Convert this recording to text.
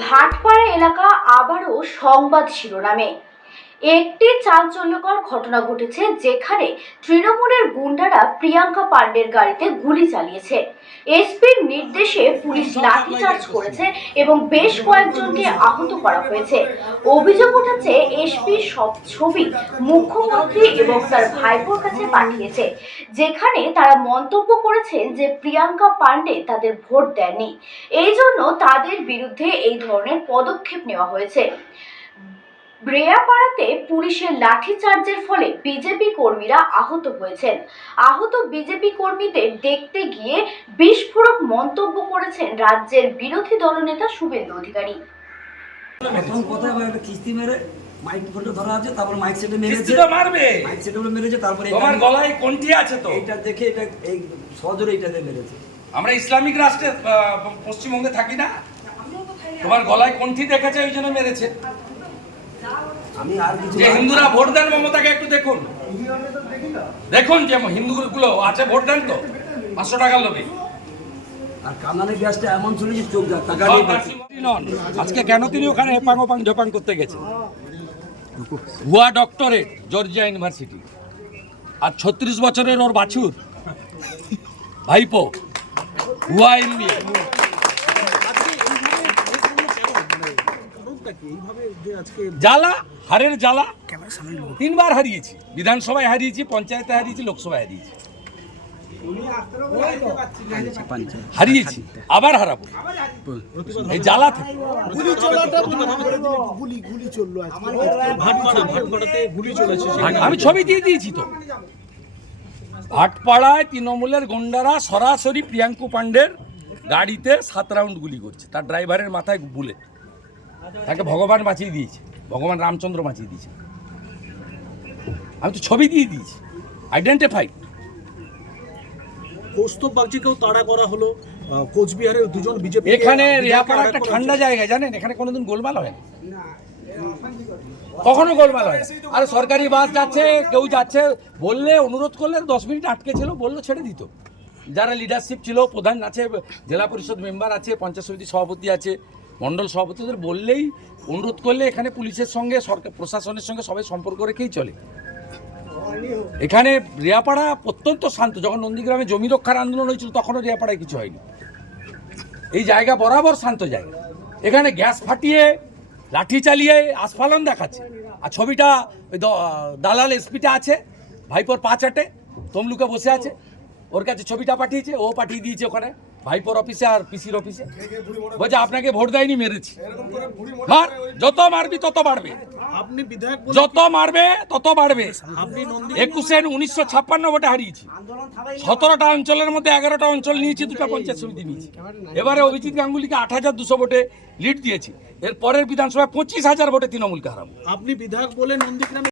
ভাটপাড়া এলাকা আবারও সংবাদ শিরোনামে। একটি চাঞ্চল্যকর ঘটনা ঘটেছে যেখানে তৃণমূলের গুন্ডারা প্রিয়াঙ্কা পাণ্ডের গাড়িতে গুলি চালিয়েছে। এসপির নির্দেশে পুলিশ লাঠিচার্জ করেছে এবং বেশ কয়েকজনকে আহত করা হয়েছে। অভিযোগ উঠেছে এসপির সব ছবি মুখ্যমন্ত্রী এবং তার ভাইপোর কাছে পাঠিয়েছে যেখানে তারা মন্তব্য করেছেন যে প্রিয়াঙ্কা পাণ্ডে তাদের ভোট দেননি। এই জন্য তাদের বিরুদ্ধে এই ধরনের পদক্ষেপ নেওয়া হয়েছে। ব্রেয়াপাড়াতে পুলিশের লাঠিচার্জের ফলে বিজেপি কর্মীরা আহত হয়েছেন। আহত বিজেপি কর্মীদের দেখতে গিয়ে বিস্ফোরক মন্তব্য করেছেন রাজ্যের বিরোধী দলনেতা শুভেন্দু অধিকারী। প্রথম কথা কিস্তি মেরে মাইক ফোনটা ধরা আছে তারপর মাইক সেটে মেরেছে। মারবে। মাইক সেটে মেরেছে তারপরে তোমার গলায় কোনটি আছে তো। এইটা দেখে এটা এই সজোরে এইটা দিয়ে মেরেছে। আমরা ইসলামিক রাষ্ট্রে আহ, পশ্চিমবঙ্গে থাকি না। তোমার গলায় কোনটি দেখেছে ওই জন্য মেরেছে। আমি আর কিছু যে হিন্দুরা ভোট দেন মমতাকে একটু দেখুন। দেখুন যে হিন্দুগুলো আছে ভোট দেন তো। পাঁচশো টাকার লোভে আর কামানের গ্যাসটা এমন ছিল যে চোখ যা তাকালেই পাচ্ছে। নন। আজকে কেন তিনি ওখানে ওপাং ঝোপাং করতে গেছেন? ভুয়া ডক্টরেট জর্জিয়া ইউনিভার্সিটি। আর ছত্রিশ বছরের ওর বাছুর ভাইপো ভুয়া এমবিএ জ্বালা হারের জ্বালা তিনবার হারিয়েছি। বিধানসভায় হারিয়েছি পঞ্চায়েতে হারিয়েছি লোকসভায় হারিয়েছি। হারিয়েছি আবার হারাবো। এই জ্বালা থেকে। গুলি চলাটা গুলি গুলি চলল আজকে। ভাটপাড়া ভাটপাড়াতে গুলি চলেছে আমি ছবি দিয়ে দিয়েছি তো। ভাটপাড়ায় তৃণমূলের গুন্ডারা সরাসরি প্রিয়াঙ্কু পাণ্ডের গাড়িতে সাত রাউন্ড গুলি করছে। তার ড্রাইভারের মাথায় বুলেট। তাকে ভগবান বাঁচিয়ে দিয়েছে। ভগবান রামচন্দ্র বাঁচিয়ে দিয়েছে। আমি তো ছবি দিয়ে দিয়েছি। আইডেন্টিফাইড কৌস্তব বাগচিকেও তাড়া করা হলো। কোচবিহারের দুজন বিজেপি এখানে রেয়াপাড়া একটা ঠান্ডা জায়গা জানেন? এখানে কোনোদিন গোলমাল হয় না। কখনো গোলমাল হয় আর সরকারি বাস যাচ্ছে কেউ যাচ্ছে। বললে অনুরোধ করলে দশ মিনিট আটকে ছিল বলল ছেড়ে দিত। যারা লিডারশিপ ছিল প্রধান আছে জেলা পরিষদ মেম্বার আছে পঞ্চায়েত সমিতি সভাপতি আছে মণ্ডল সভাপতিদের বললেই অনুরোধ করলে এখানে পুলিশের সঙ্গে, সরকার, প্রশাসনের সঙ্গে সবাই সম্পর্ক রেখেই চলে। এখানে রেয়াপাড়া অত্যন্ত শান্ত। যখন নন্দীগ্রামে জমি রক্ষার আন্দোলন হয়েছিল, তখনও রেয়াপাড়ায় কিছু হয়নি। এই জায়গা বরাবর শান্ত জায়গা। এখানে গ্যাস ফাটিয়ে, লাঠি চালিয়ে আস্ফালন দেখাচ্ছে। আর ছবিটা ওই দালাল এসপিটা আছে, ভাইপোর পাঁচ আটে তমলুকে বসে আছে। ওর কাছে ছবিটা পাঠিয়েছে ও পাঠিয়ে দিয়েছে ওখানে। ভাইপোর অফিসে আর পিসির অফিসে। বলছে আপনাকে ভোট দেয়নি মেরেছি। মার যত মারবি তত বাড়বে। আপনি বিধায়ক যত মারবে তত বাড়বে। আপনি নন্দী একুশে উনিশশো ছাপ্পান্ন ভোটে হারিয়েছি। সতেরোটা অঞ্চলের মধ্যে এগারোটা অঞ্চল নিয়েছি দুটো পঞ্চায়েত সমিতি নিয়েছি। এবারে অভিজিৎ গাঙ্গুলিকে আট হাজার দুশো ভোটে লিড দিয়েছি। এর পরের বিধানসভায় পঁচিশ হাজার ভোটে তৃণমূলকে হারাবো। আপনি বিধায়ক বলে নন্দীগ্রামে